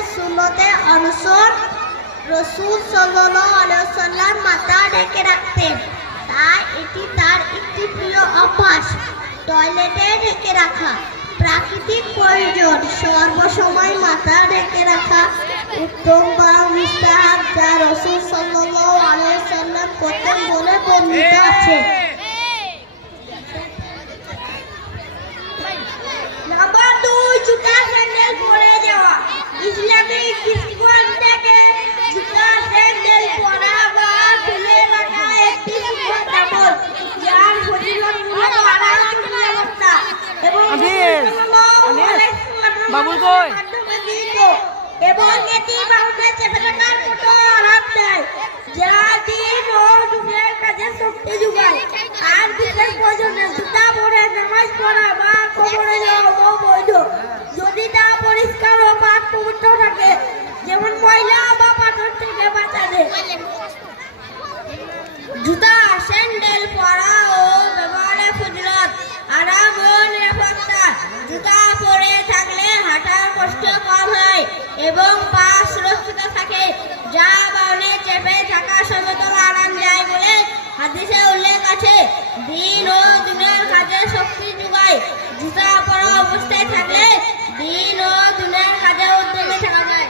হাদিসের সুন্নতে অনুসরণ রাসূল সাল্লাল্লাহু আলাইহি ওয়াসাল্লাম মাথা ঢেকে রাখতেন, তাই এটি তার একটি প্রিয় অভ্যাস। টয়লেটে ঢেকে রাখা প্রাকৃতিক প্রয়োজন, সর্বসময় মাথা ঢেকে রাখা উত্তম বা মুস্তাহাব, যা রাসূল সাল্লাল্লাহু আলাইহি ওয়াসাল্লাম করতেন বলে বর্ণিত আছে। নাম্বার 2, জুতা স্যান্ডেল পরে যাওয়া। ইসলামিক দৃষ্টিকোণ থেকে জুতা স্যান্ডেল পরা বা খুলে রাখা একটি সুন্নত আমল, যার ফজিলত মূলত আরাম ও নিরাপত্তা এবং বাবুল কই এবং এটি বাহুতে চেপে রাখার মতো আরাম দেয়, যা দিন ও দুনিয়ার কাজে শক্তি যোগায়। আর বিশেষ প্রয়োজনে জুতা পরে নামাজ পড়া বা কবরে যাওয়া বৈধ, যদি তা পরিষ্কার ও পাক পবিত্র থাকে, যেমন ময়লা বা পাথর থেকে বাঁচাবে। জুতা স্যান্ডেল পরা ও ব্যবহারের ফজিলত আরাম ও নিরাপত্তা। জুতা পরে থাকলে হাঁটার কষ্ট কম হয় এবং পা সুরক্ষিত থাকে, যা বাহনে চেপে থাকা সমতল আরাম দেয় বলে হাদিসে উল্লেখ আছে। দিন ও দুনিয়ার কাজে শক্তি যোগায়। জুতা পরা অবস্থায় থাকলে দিন ও দুনিয়ার কাজে উদ্যমী থাকা যায়।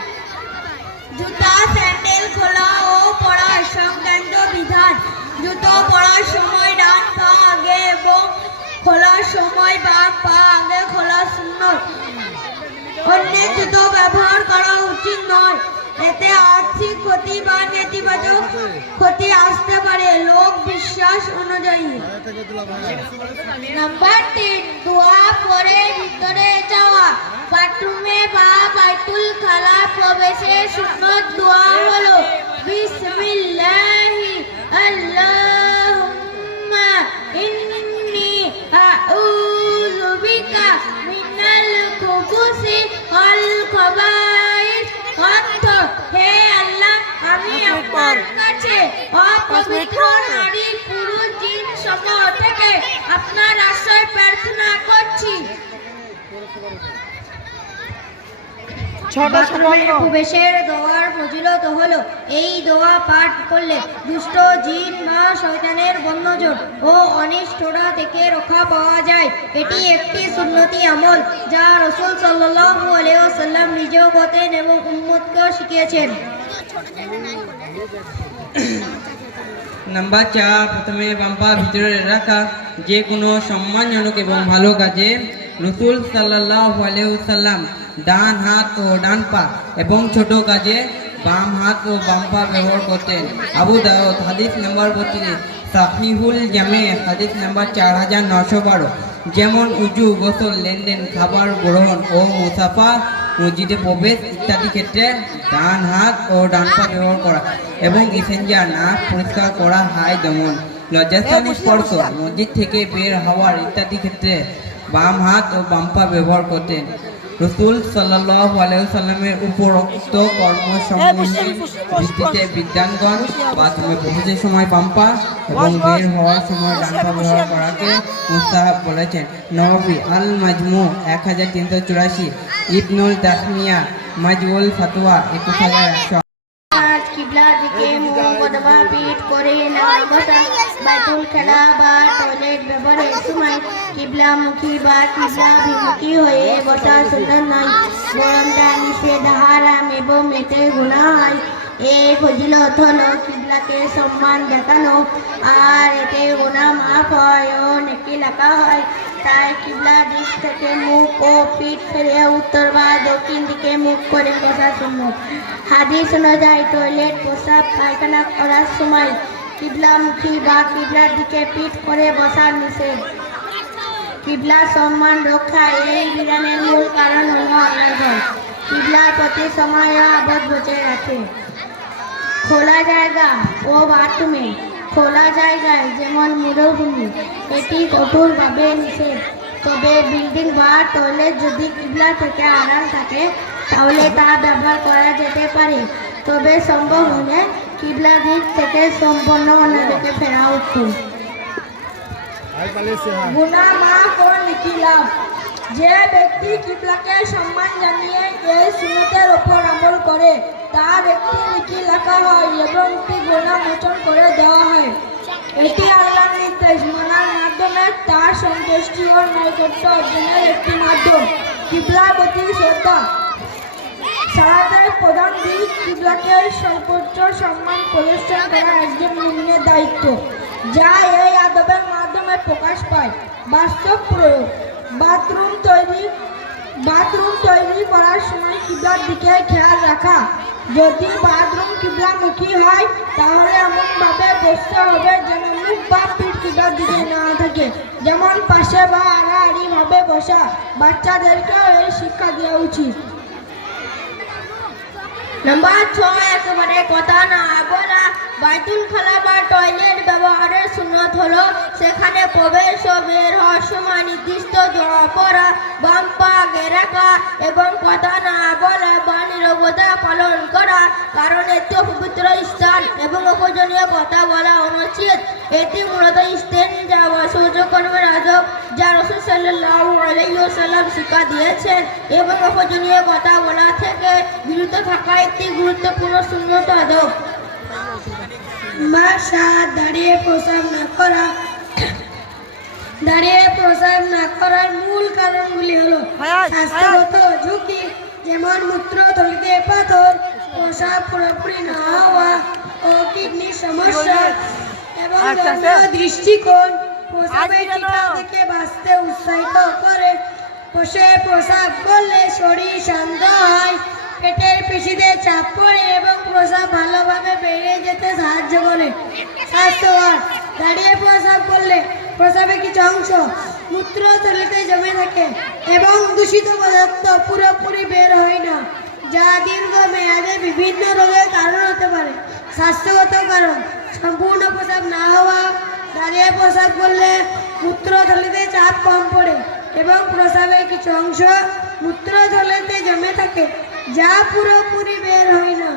জুতা স্যান্ডেল খোলা ও পরা সংক্রান্ত বিধান। জুতো পরার সময় ডান পা আগে এবং খোলার সময় বাম পা আগে খোলা সুন্নত। অন্যের জুতো ব্যবহার করা উচিত নয়, এতে আর্থিক ক্ষতি বা নেতিবাচক ক্ষতি আসতে পারে লোক বিশ্বাস অনুযায়ী। নাম্বার 3, দোয়া পরে ভিতরে যাওয়া। বাথরুমে বা বাইতুল খালা প্রবেশের সুন্নত দোয়া হলো বিসমিল্লাহি আল্লাহুম্মা ইন্নী আউযু বিকা মিনাল খুবুসি ওয়াল খাবাইস। অর্থ, হে আল্লাহ, আমি আপনার কাছে অপবিত্র নারী পুরুষ জিন সমূহ থেকে আপনার আশ্রয় প্রার্থনা করছি। প্রবেশের দোয়ার ফজিলত হলো, এই দোয়া পাঠ করলে দুষ্ট জিন বা শয়তানের বন্যজোর ও অনিষ্টতা থেকে রক্ষা পাওয়া যায়। এটি একটি সুন্নতি আমল, যা রাসূল সাল্লাল্লাহু আলাইহি ওয়াসাল্লাম নিজেও করতেন এবং উম্মতকেও শিখিয়েছেন। নাম্বার 4, প্রথমে বাম পা ভিতরে রাখা। যে কোনো সম্মানজনক এবং ভালো কাজে রাসূল সাল্লাল্লাহু আলাইহি ওয়াসাল্লাম ডান হাত ও ডান পা এবং ছোট কাজে বাম হাত ও বাম পা ব্যবহার করতেন। আবু দাউদ হাদিস নাম্বার 32, সাহিহুল জামে হাদিস নাম্বার 4912। যেমন উজু, গোসল, লেনদেন, খাবার গ্রহণ ও মুসাফা, মসজিদে প্রবেশ ইত্যাদি ক্ষেত্রে ডান হাত ও ডান পা ব্যবহার করা এবং ইসেঞ্জা নাক পরিষ্কার করা, হাই দমন, লজ্জাস্থানে স্পর্শ, মসজিদ থেকে বের হওয়ার ইত্যাদি ক্ষেত্রে বাম হাত ও বাম পা ব্যবহার করতেন। রাসূল সাল্লাল্লাহু আলাইহি ওয়াসাল্লামের উপরোক্ত কর্মসমূহের ভিত্তিতে বিদ্বানগণ বাথরুমে প্রবেশের সময় বাম পা এবং বের হওয়ার সময় ডান পা ব্যবহার করাকে মুস্তাহাব বলেছেন। নববী আল মাজমু 1384, ইবনুল তাসমিয়া মাজউল ফাতওয়া 21100। কিবলার দিকে মুখ অথবা পিঠ করে নামাজ বসা। বাইতুল খালা বা টয়লেট ব্যবহারের সময় কিবলামুখী বা কিবলাভিমুখী হয়ে বসা সুন্নাত নয়, বরং তা নিষেধ, হারাম এবং এতে গুনাহ হয়। এই ফজিলত হলো কিবলাকে সম্মান দেখানো, আর এতে গুনাহ মাফ হয় ও নেকি লেখা হয়। তাই কিবলার দিক থেকে মুখ ও পিঠ ফিরে উত্তর বা দক্ষিণ দিকে মুখ করে বসা সুন্নত। হাদিস অনুযায়ী টয়লেট, প্রস্রাব, পায়খানা করার সময় কিবলামুখী বা কিবলার দিকে পিঠ করে বসার নিষেধ। কিবলার সম্মান রক্ষা এই বিধানের মূল কারণ হলো আল্লাহ কিবলার প্রতি সময় আবদ্ধ বজায় রাখে। খোলা জায়গা ও বাথরুমে খোলা জায়গায় যেমন মরুভূমি, এটি কঠোরভাবে নিষেধ। তবে বিল্ডিং বা টয়লেট যদি কিবলা থেকে আড়াল থাকে তাহলে তা ব্যবহার করা যেতে পারে, তবে সম্ভব হলে কিবলা দিক থেকে সম্পূর্ণ অন্যদিকে ফেরা উত্তম। গুনাহ মাফ ও নেকি লাভ। যে ব্যক্তি কিবলাকে সম্মান জানিয়ে এই সুন্নতের উপর আমল রাখা হয় এবং একটি গোনা মোচন করে দেওয়া হয়। এটি আল্লাহর নির্দেশ মানার মাধ্যমে তার সন্তুষ্টি ও নৈকট্য অর্জনের একটি মাধ্যম। কিবলার প্রতি শ্রদ্ধা সালাতের প্রধান দিক কিবলাকে সর্বোচ্চ সম্মান প্রদর্শন করা একজন মুমিনের দায়িত্ব, যা এই আদবের মাধ্যমে প্রকাশ পায়। বাস্তব প্রয়োগ বাথরুম তৈরি করার সময় কিবলার দিকে খেয়াল রাখা। যদি বাথরুম কিবলামুখী হয় তাহলে এমনভাবে বসতে হবে যেন মুখ বা পিঠ কিবলার দিকে না থাকে, যেমন পাশে বা আড়াআড়ি ভাবে বসা। বাচ্চাদেরকেও এই শিক্ষা দেওয়া উচিত। নাম্বার 6, একেবারে কথা না বলা। বাইতুল খালা বা টয়লেট ব্যবহারের সুন্নত হলো সেখানে প্রবেশ ও বের হওয়ার সময় নির্দিষ্ট দোয়া পড়া, বাম পা আগে রাখা এবং কথা না বলা বা নীরবতা পালন করা, কারণ এটি পবিত্র স্থান এবং অপ্রয়োজনীয় কথা বলা অনুচিত। এটি মূলত ইস্তেনজা বা শৌচকর্মের আদব, যা রাসূল সাল্লাল্লাহু আলাইহি ওয়াসাল্লাম শিক্ষা দিয়েছেন, এবং অপ্রয়োজনীয় কথা বলা থেকে বিরত থাকা একটি গুরুত্বপূর্ণ সুন্নত আদব। দাঁড়িয়ে প্রসাব না করার মূল কারণগুলি হলো স্বাস্থ্যগত ঝুঁকি, যেমন মূত্রথলিতে পাথর, প্রসাব পুরোপুরি না হওয়া ও কিডনির সমস্যা, এবং ধর্মীয় দৃষ্টিকোণ প্রসাবের চিন্তা থেকে বাঁচতে উৎসাহিত করে। বসে প্রসাব করলে শরীর শান্ত হয়, পেটের পেশিতে চাপ পড়ে এবং প্রসাব ভালোভাবে বেরিয়ে যেতে সাহায্য করে। স্বাস্থ্যকর দাঁড়িয়ে প্রসাব করলে প্রসাবের কিছু অংশ মূত্রথলিতে জমে থাকে এবং দূষিত পদার্থ পুরোপুরি বের হয় না, যা দীর্ঘমেয়াদে বিভিন্ন রোগের কারণ হতে পারে। স্বাস্থ্যগত কারণ: সম্পূর্ণ প্রসাব না হওয়া। দাঁড়িয়ে প্রসাব করলে মূত্রথলিতে চাপ কম পড়ে এবং প্রসাবের কিছু অংশ মূত্রথলিতে জমে থাকে, যা পুরোপুরি বের হয় না।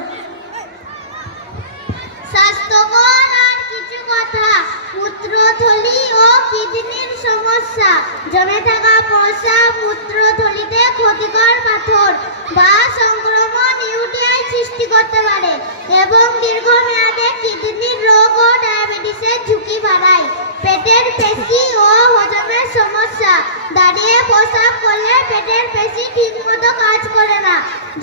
স্বাস্থ্যকর আর কিছু কথা: মূত্রথলি ও কিডনির সমস্যা, জমে থাকা প্রসাব মূত্রথলিতে ক্ষতিকর পাথর বা সংক্রমণ ইউটিআই সৃষ্টি করতে পারে এবং দীর্ঘমেয়াদে কিডনির রোগ ও ডায়াবেটিসের ঝুঁকি বাড়ায়। পেটের পেশি ও হজমের সমস্যা: দাঁড়িয়ে প্রসাব করলে পেটের পেশি ঠিকমতো কাজ করে না,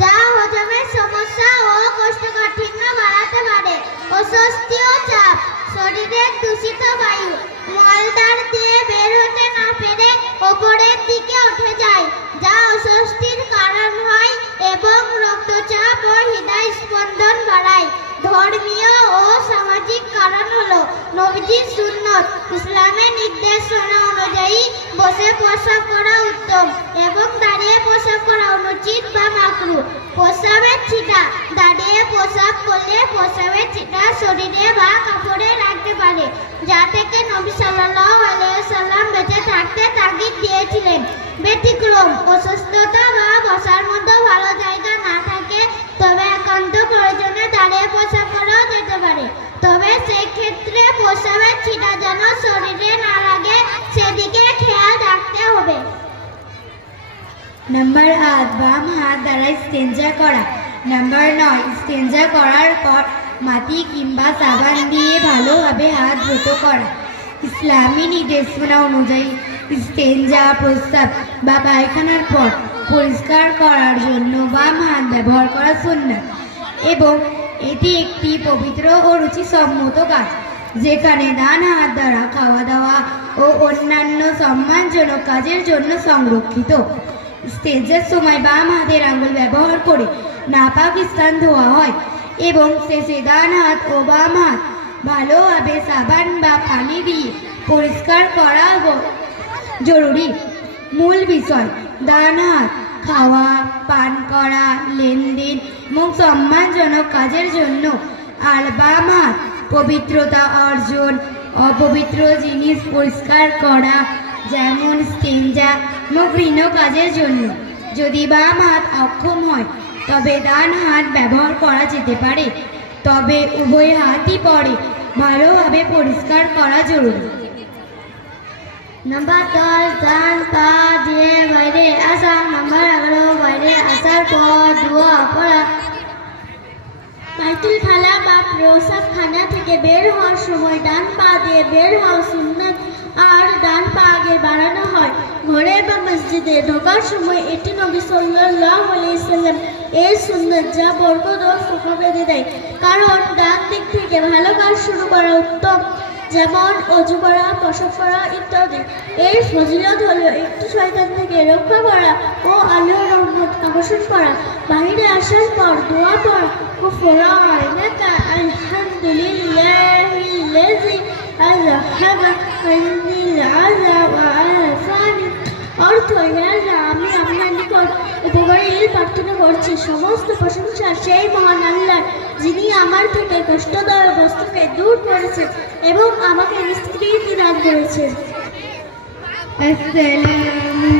যা হজমের সমস্যা ও কোষ্ঠকাঠিন্য বাড়াতে পারে। অস্বস্তি ও চাপ: শরীরের দূষিত বায়ু মলদ্বার দিয়ে বের হতে না পেরে ওপরের দিকে উঠে যায়, যা অস্বস্তির কারণ হয় এবং রক্তচাপ ও হৃদয় স্পন্দন বাড়ায়। ধর্মীয় ও সামাজিক কারণ হলো নবীজির সুন্নত, ইসলামের নির্দেশনা অনুযায়ী বসে প্রসাব করা উত্তম এবং দাঁড়িয়ে প্রসাব করা অনুচিত বা মাকরুহ। প্রসাবের ছিটা: দাঁড়িয়ে প্রসাব করলে প্রসাবের ছিটা শরীরে বা কাপড়ে লাগতে পারে, যা থেকে নবী সাল্লাল্লাহু আলাইহি ওয়াসাল্লাম বেঁচে থাকতে তাগিদ দিয়েছিলেন। ব্যতিক্রম: অসুস্থতা বা বসার মতো ভালো জায়গা না থাকে তবে একান্ত প্রয়োজনে দাঁড়িয়ে প্রসাব করাও যেতে পারে, তবে সেক্ষেত্রে প্রসাবের ছিটা যেন শরীরে না লাগে সেদিকে খেয়াল রাখতে হবে। নাম্বার 8, বাম হাত দ্বারা ইস্তেঞ্জা করা। নাম্বার 9, ইস্তেঞ্জা করার পর মাটি কিংবা সাবান দিয়ে ভালোভাবে হাত ধুত করা। ইসলামী নির্দেশনা অনুযায়ী ইস্তেঞ্জা, প্রস্রাব বা পায়খানার পর পরিষ্কার করার জন্য বাম হাত ব্যবহার করা সুন্নাত এবং এটি একটি পবিত্র ও রুচিসম্মত কাজ, যেখানে ডান হাত দ্বারা খাওয়া দাওয়া ও অন্যান্য সম্মানজনক কাজের জন্য সংরক্ষিত। ইস্তেঞ্জার সময় বাম হাতের আঙ্গুল ব্যবহার করে নাপাক স্থান ধোয়া হয় এবং শেষে ডান হাত ও বাম হাত ভালোভাবে সাবান বা পানি দিয়ে পরিষ্কার করা জরুরি। মূল বিষয়: ডান হাত খাওয়া, পান করা, লেনদেন এবং সম্মানজনক কাজের জন্য, আর বাম হাত পবিত্রতা অর্জন, অপবিত্র জিনিস পরিষ্কার করা, যেমন ইস্তেঞ্জা এবং ঘৃণ কাজের জন্য। যদি বাম হাত অক্ষম হয় তবে ডান হাত ব্যবহার করা যেতে পারে, তবে উভয় হাতই পরে ভালোভাবে পরিষ্কার করা জরুরি। নাম্বার 10, ডান পা দিয়ে বাইরে আসা। নাম্বার 11, বাইরে আসার পর দোয়া পড়া। বাইতুল খালা বা প্রসাব খানা থেকে বের হওয়ার সময় ডান পা দিয়ে বের হওয়া সুন্নাত আর ডান পা আগে বাড়ানো হয়। ঘরে বা মসজিদে ঢোকার সময় এটি নবী সাল্লাল্লাহু আলাইহি সাল্লাম এর সুন্নাত, যা বরকত ও সুখ বেঁধে দেয়। কারণ ডান দিক থেকে ভালো কাজ শুরু করা উত্তম, যেমন অজু করা, প্রসাব করা ইত্যাদি। এর ফজিলত হলো একটু শয়তান থেকে রক্ষা করা ও আল্লাহর রহমত আকর্ষণ করা। বাহিরে আসার পর দোয়া পড়া ও ফরাইনাকা আলহামদুলিল্লাহিল্লাযী আযহাবা আন্নিল আযা ওয়া আফানি। অর্থ, হে আল্লাহ, আমি আপনার নিকট উপকারী প্রার্থনা করছি। সমস্ত প্রশংসা সেই মহান আল্লাহ, যিনি আমার থেকে কষ্টদায়ক বস্তুকে দূর করেছেন এবং আমাকে নিষ্কৃতি দান করেছেন। আসসালামু